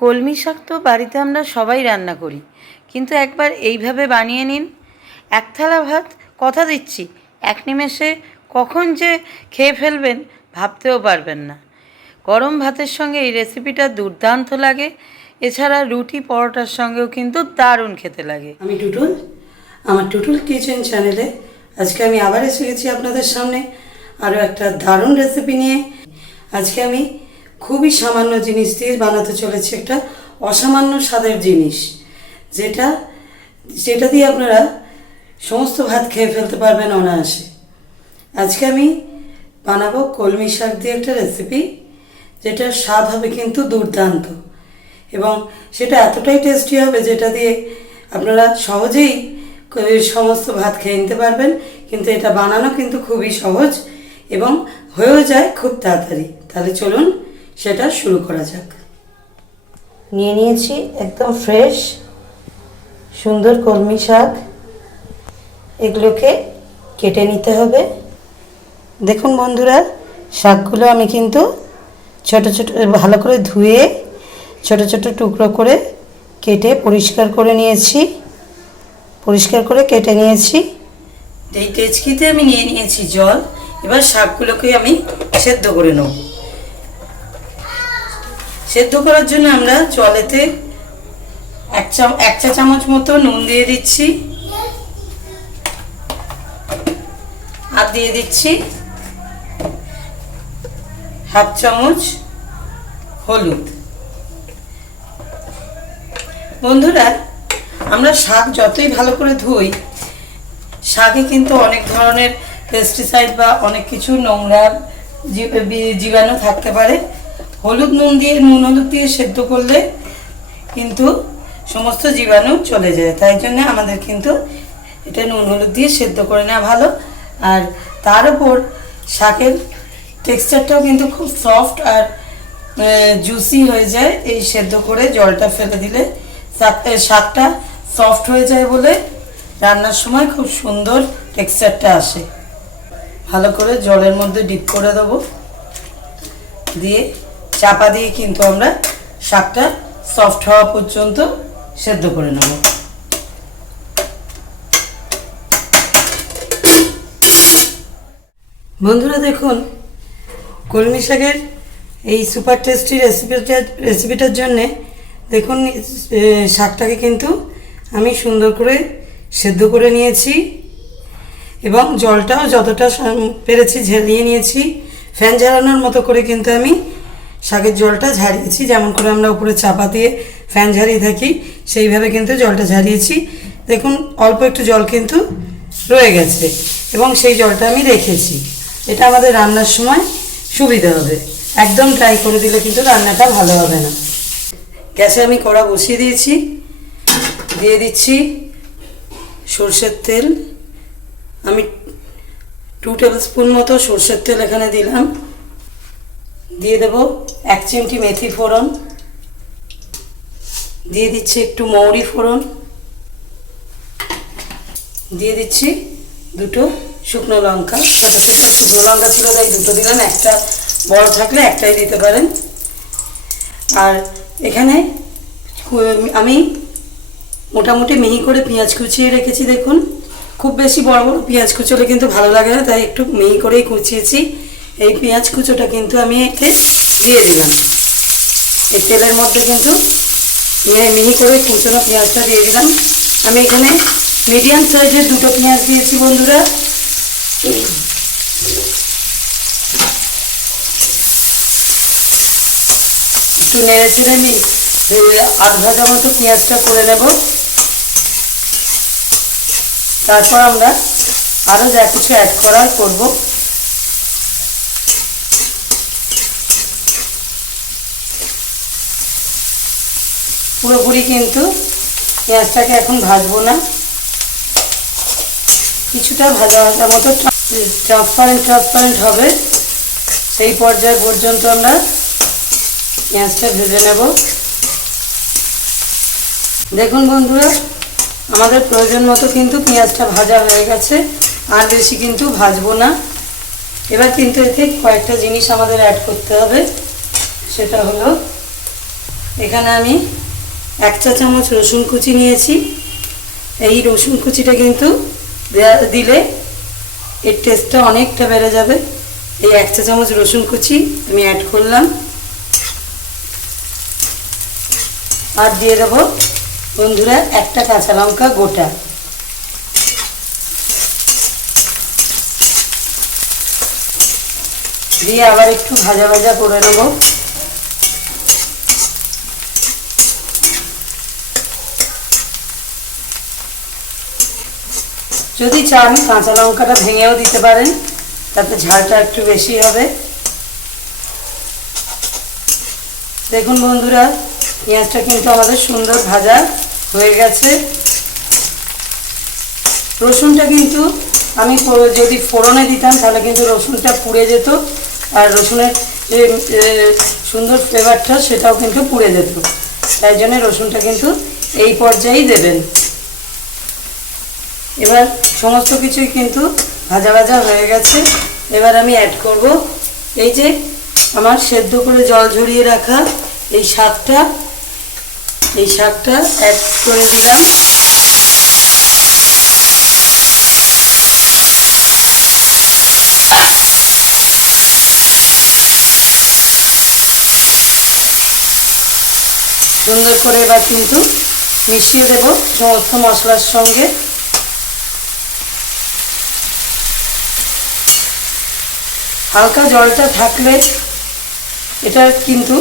কলমি শাক তো বাড়িতে আমরা সবাই রান্না করি, কিন্তু একবার এইভাবে বানিয়ে নিন। এক থালা ভাত, কথা দিচ্ছি এক নিমেষে কখন যে খেয়ে ফেলবেন ভাবতেও পারবেন না। গরম ভাতের সঙ্গে এই রেসিপিটা দুর্দান্ত লাগে। এছাড়া রুটি পরোটার সঙ্গেও কিন্তু দারুণ খেতে লাগে। আমি টুটুল, আমার টুটুল কিচেন চ্যানেলে আজকে আমি আবার এসে গেছি আপনাদের সামনে আরও একটা দারুণ রেসিপি নিয়ে। আজকে আমি খুবই সামান্য জিনিস দিয়ে বানাতে চলেছি একটা অসামান্য স্বাদের জিনিস, যেটা দিয়ে আপনারা সমস্ত ভাত খেয়ে ফেলতে পারবেন অনায়াসে। আজকে আমি বানাবো কলমি শাক দিয়ে একটা রেসিপি, যেটার স্বাদ হবে কিন্তু দুর্দান্ত, এবং সেটা এতটাই টেস্টি হবে যেটা দিয়ে আপনারা সহজেই সমস্ত ভাত খেয়ে নিতে পারবেন। কিন্তু এটা বানানো কিন্তু খুবই সহজ এবং হয়েও যায় খুব তাড়াতাড়ি। তাহলে চলুন সেটা শুরু করা যাক। নিয়ে নিয়েছি একদম ফ্রেশ সুন্দর কলমি শাক। এগুলোকে কেটে নিতে হবে। দেখুন বন্ধুরা, শাকগুলো আমি কিন্তু ছোট ছোট ভালো করে ধুয়ে ছোট ছোট টুকরো করে কেটে পরিষ্কার করে নিয়েছি, কেটে নিয়েছি। এই তেজকিতে আমি নিয়ে নিয়েছি জল। এবার শাকগুলোকে আমি সেদ্ধ করে নেব। সেদ্ধ করার জন্য আমরা জলেতে এক চা চামচ মতো নুন দিয়ে দিচ্ছি, আর দিয়ে দিচ্ছি হাফ চামচ হলুদ। বন্ধুরা, আমরা শাক যতই ভালো করে ধুই, শাকে কিন্তু অনেক ধরনের পেস্টিসাইড বা অনেক কিছু নোংরা জীবাণু থাকতে পারে। নুন হলুদ দিয়ে সেদ্ধ করলে কিন্তু সমস্ত জীবাণু চলে যায়। তাই জন্য আমাদের কিন্তু এটা নুন হলুদ দিয়ে সেদ্ধ করে নেওয়া ভালো। আর তার উপর শাকের টেক্সচারটাও কিন্তু খুব সফট আর জুসি হয়ে যায় এই সেদ্ধ করে জলটা ফেলে দিলে। শাকটা সফট হয়ে যায় বলে রান্নার সময় খুব সুন্দর টেক্সচারটা আসে। ভালো করে জলের মধ্যে ডিপ করে দেবো, দিয়ে চাপা দিয়ে কিন্তু আমরা শাকটা সফট হওয়া পর্যন্ত সেদ্ধ করে নেব। বন্ধুরা দেখুন, কলমি শাকের এই সুপার টেস্টি রেসিপিটার জন্যে দেখুন শাকটাকে কিন্তু আমি সুন্দর করে সেদ্ধ করে নিয়েছি এবং জলটাও যতটা পেরেছি ঝরিয়ে নিয়েছি। ফ্যান ঝরানোর মতো করে কিন্তু আমি শাকের জলটা ঝারিয়েছি, যেমন করে আমরা উপরে চাপা দিয়ে ফ্যান ঝরিয়ে থাকি সেইভাবে কিন্তু জলটা ঝারিয়েছি। দেখুন অল্প একটু জল কিন্তু রয়ে গেছে এবং সেই জলটা আমি রেখেছি। এটা আমাদের রান্নার সময় সুবিধা হবে। একদম ড্রাই করে দিলে কিন্তু রান্নাটা ভালো হবে না। গ্যাসে আমি কড়া বসিয়ে দিয়েছি, দিয়ে দিচ্ছি সরষের তেল। আমি 2 টেবিল স্পুন মতো সরষের তেল এখানে দিলাম। দিয়ে দেব 1 চিমটি মেথি ফোড়ন, দিয়ে দিচ্ছি একটু মৌরি ফোড়ন, দিয়ে দিচ্ছি 2টো শুকনো লঙ্কা। ছোটো ছোটো শুকনো লঙ্কা ছিল তাই 2টো দিলাম, একটা বড় থাকলে একটাই দিতে পারেন। আর এখানে আমি মোটামুটি মিহি করে পেঁয়াজ কুচিয়ে রেখেছি। দেখুন খুব বেশি বড় বড় পেঁয়াজ কুচোলে কিন্তু ভালো লাগে না, তাই একটু মিহি করেই কুচিয়েছি। এই পেঁয়াজ কুচোটা কিন্তু আমি এতে দিয়ে দিলাম। এই তেলের মধ্যে কিন্তু মিহি করে কুচোনো পেঁয়াজটা দিয়ে দিলাম। আমি এখানে মিডিয়াম সাইজের 2টো পেঁয়াজ দিয়েছি বন্ধুরা। একটু নেড়ে চেড়ে নিই, আধ ভাজা মতো পেঁয়াজটা করে নেব। তারপর আমরা আরও যা কিছু অ্যাড করার করব। পুরোপুরি কিন্তু পেঁয়াজটাকে এখন ভাজবো না, কিছুটা ভাজা ভাজা মতো ট্রান্সপারেন্ট হবে সেই পর্যায় পর্যন্ত আমরা পেঁয়াজটা ভেজে নেব। দেখুন বন্ধুরা, আমাদের প্রয়োজন মতো কিন্তু পেঁয়াজটা ভাজা হয়ে গেছে, আর বেশি কিন্তু ভাজবো না। এবার কিন্তু এতে কয়েকটা জিনিস আমাদের অ্যাড করতে হবে। সেটা হলো এখানে আমি 1 চা চামচ রসুন কুচি নিয়েছি। এই রসুন কুচিটা কিন্তু দিলে এর টেস্টটা অনেকটা বেড়ে যাবে। এই 1 চা চামচ রসুন কুচি আমি অ্যাড করলাম। আর দিয়ে দেবো বন্ধুরা একটা কাঁচা লঙ্কা গোটা। দিয়ে আবার একটু ভাজা ভাজা করে নেব। যদি চান কাঁচা লঙ্কাটা ভেঙেও দিতে পারেন, তাতে ঝালটা একটু বেশি হবে। দেখুন বন্ধুরা, পেঁয়াজটা কিন্তু আমাদের সুন্দর ভাজা হয়ে গেছে। রসুনটা কিন্তু আমি যদি ফোড়নে দিতাম তাহলে কিন্তু রসুনটা পুড়ে যেত, আর রসুনের যে সুন্দর ফ্লেভারটা সেটাও কিন্তু পুড়ে যেত। তাই জন্য রসুনটা কিন্তু এই পর্যায়েই দেবেন। এবার সমস্ত কিছুই কিন্তু ভাজা ভাজা হয়ে গেছে। এবার আমি অ্যাড করব এই যে আমার সেদ্ধ করে জল ঝরিয়ে রাখা এই শাকটা। এই শাকটা অ্যাড করে দিলাম। সুন্দর করে এবার কিন্তু মিশিয়ে দেব সমস্ত মশলার সঙ্গে। হালকা জলটা থাকলে এটা কিন্তু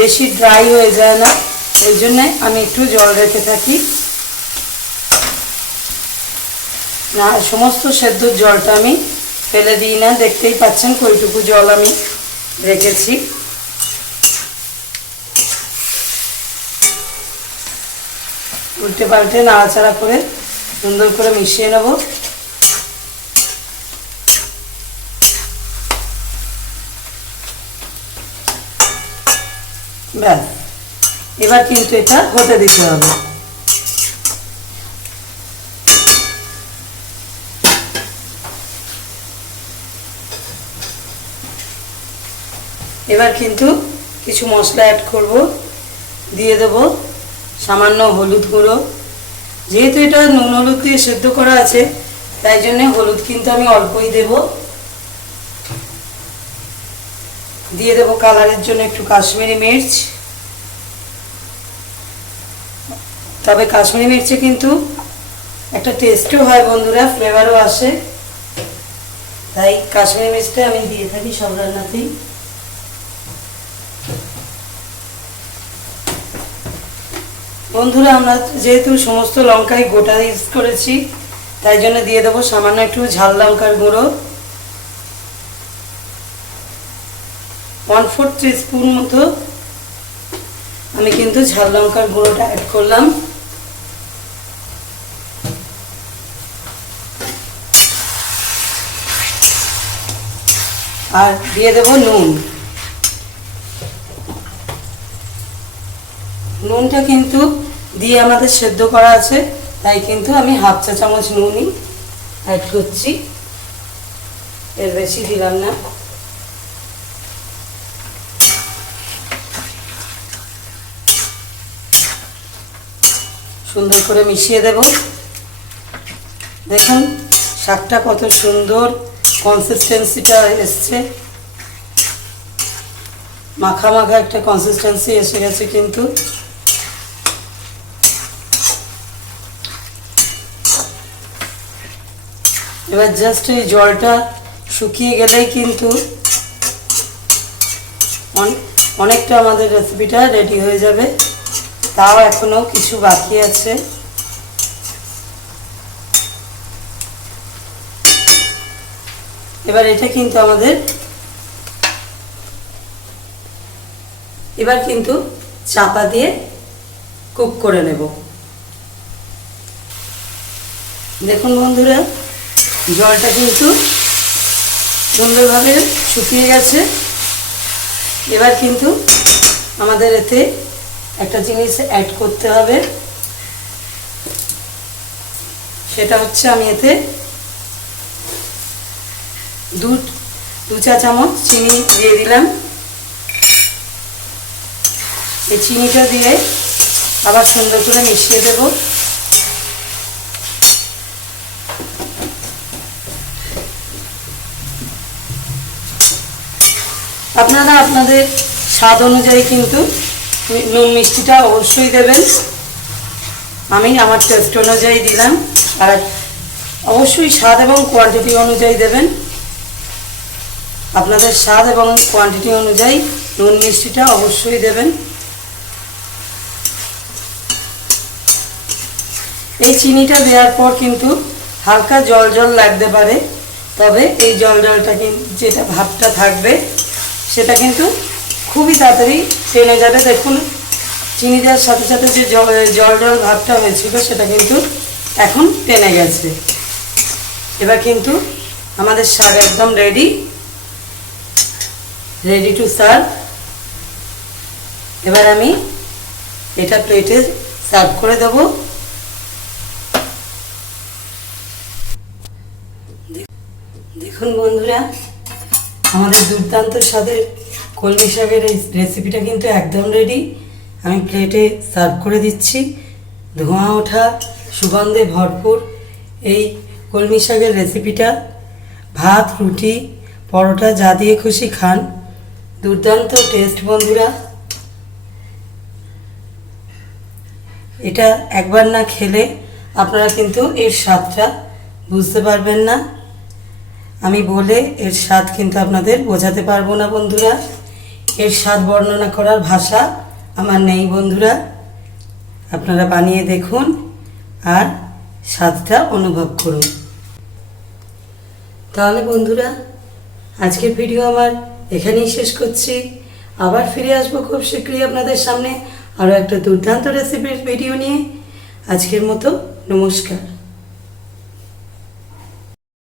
বেশি ড্রাই হয়ে যায় না, এই জন্যে আমি একটু জল রেখে থাকি। না, সমস্ত সেদ্ধর জলটা আমি ফেলে দিই না, দেখতেই পাচ্ছেন কইটুকু জল আমি রেখেছি। উল্টে পাল্টে নাড়াচাড়া করে সুন্দর করে মিশিয়ে নেব। ব্যাস, এবার কিন্তু এটা হতে দিতে হবে। এবার কিন্তু কিছু মশলা অ্যাড করব। দিয়ে দেব সামান্য হলুদ গুঁড়ো। যেহেতু এটা নুন হলুদ দিয়ে সেদ্ধ করা আছে, তাই জন্য হলুদ কিন্তু আমি অল্পই দেব। দিয়ে দেব কালারের জন্য একটু কাশ্মীরি মির্চ। তবে কাশ্মীরি মির্চে কিন্তু একটা টেস্টও হয় বন্ধুরা, ফ্লেভারও আসে, তাই কাশ্মীরি মির্চটা আমি দিয়ে থাকি সব রান্নাতেই। বন্ধুরা, আমরা যেহেতু সমস্ত লঙ্কাই গোটা ইউজ করেছি, তাই জন্য দিয়ে দেবো সামান্য একটু ঝাল লঙ্কার গুঁড়ো। 1/4 টিস্পুন মতো আমি কিন্তু ঝাল লঙ্কার গুঁড়োটা অ্যাড করলাম। আর দিয়ে দেব নুন। নুনটা কিন্তু দিয়ে আমাদের সেদ্ধ করা আছে, তাই কিন্তু আমি 1/2 চা চামচ নুনই অ্যাড করছি, এর বেশি দিলাম না। সুন্দর করে মিশিয়ে দেব। দেখুন শাকটা কত সুন্দর কনসিস্টেন্সিটা এসছে, মাখা মাখা একটা কনসিস্টেন্সি এসে গেছে কিন্তু। এবার জাস্ট এই জলটা শুকিয়ে গেলেই কিন্তু অনেকটা আমাদের রেসিপিটা রেডি হয়ে যাবে। তাও এখনো কিছু বাকি আছে। এবার এটা কিন্তু এবার কিন্তু চাপা দিয়ে কুক করে নেব। দেখুন বন্ধুরা, জলটা কিন্তু সুন্দরভাবে শুকিয়ে গেছে। এবার কিন্তু আমাদের এতে একটা জিনিস অ্যাড করতে হবে, সেটা হচ্ছে আমি এতে 2 চা চামচ চিনি দিয়ে দিলাম। এই চিনিটা দিয়ে আবার সুন্দর করে মিশিয়ে দেব। আপনারা আপনাদের স্বাদ অনুযায়ী কিন্তু নুন মিষ্টিটা অবশ্যই দেবেন। আমি আমার টেস্ট অনুযায়ী দিলাম, আর অবশ্যই স্বাদ এবং কোয়ান্টিটি অনুযায়ী দেবেন। আপনাদের স্বাদ এবং কোয়ান্টিটি অনুযায়ী নুন মিষ্টিটা অবশ্যই দেবেন। এই চিনিটা দেওয়ার পর কিন্তু হালকা জল জল লাগতে পারে, তবে এই জলটা কিন্তু যেটা ভাবটা থাকবে সেটা কিন্তু খুবই তাড়াতাড়ি টেনে যাবে। দেখুন চিনি দেওয়ার সাথে সাথে যে জল ভাবটা হয়েছিল সেটা কিন্তু এখন টেনে গেছে। এবার কিন্তু আমাদের শাক একদম রেডি টু সার্ভ। এবার আমি এটা প্লেটে সার্ভ করে দেব। দেখুন বন্ধুরা, আমাদের দুর্দান্ত স্বাদের কলমি শাকের এই রেসিপিটা কিন্তু একদম রেডি। আমি প্লেটে সার্ভ করে দিচ্ছি। ধোঁয়া ওঠা সুগন্ধে ভরপুর এই কলমি শাকের রেসিপিটা ভাত, রুটি, পরোটা যা দিয়ে খুশি খান। দুর্দান্ত টেস্ট বন্ধুরা, এটা একবার না খেলে আপনারা কিন্তু এর স্বাদটা বুঝতে পারবেন না। আমি বলে এর স্বাদ কিন্তু আপনাদের বোঝাতে পারবো না বন্ধুরা। এর স্বাদ বর্ণনা করার ভাষা আমার নেই বন্ধুরা। আপনারা বানিয়ে দেখুন আর স্বাদটা অনুভব করুন। তাহলে বন্ধুরা, আজকের ভিডিও আমার এখানেই শেষ করছি। আবার ফিরে আসবো খুব শীঘ্রই আপনাদের সামনে আরও একটা দুর্দান্ত রেসিপির ভিডিও নিয়ে। আজকের মতো নমস্কার।